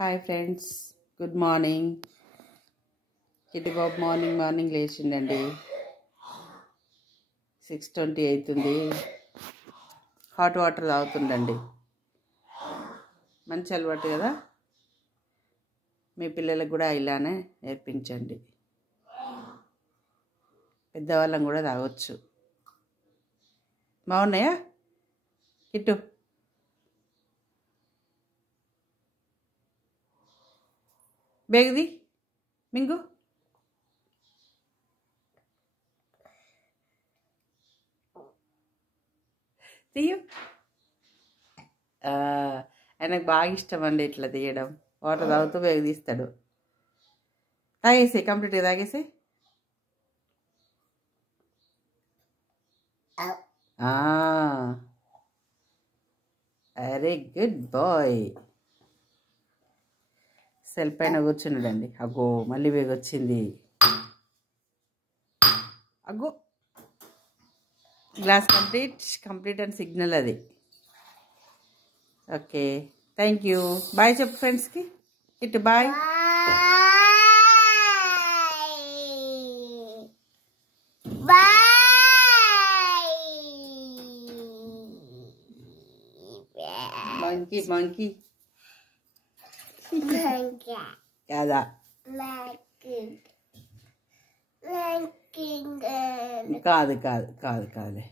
Hi friends, good morning. Kitti Babu morning లేచిండండి. 6:20 అవుతుంది. Hot water తాగుతుండండి. మంచి అలవాటు కదా. మీ పిల్లలకు కూడా ఇలానే నేర్పించండి. పెద్దవాళ్ళం కూడా తాగొచ్చు. బాగున్నాయా కిట్టు? బేగది మింగు. తీయు. ఆయనకు బాగా ఇష్టం అండి ఇట్లా తీయడం. వాటర్ తాగుతూ బేగ తీస్తాడు. తాగేసి కంప్లీట్గా తాగేసి. Very good bye. సెల్ పైన కూర్చున్నాడండి. అగ్గో మళ్ళీ వేగ వచ్చింది. అగ్గో గ్లాస్ కంప్లీట్ అని సిగ్నల్ అది. Okay, thank you. బాయ్ చెప్పు ఫ్రెండ్స్కి. ఇటు బాయ్. మంకీ కాదా? కాదు.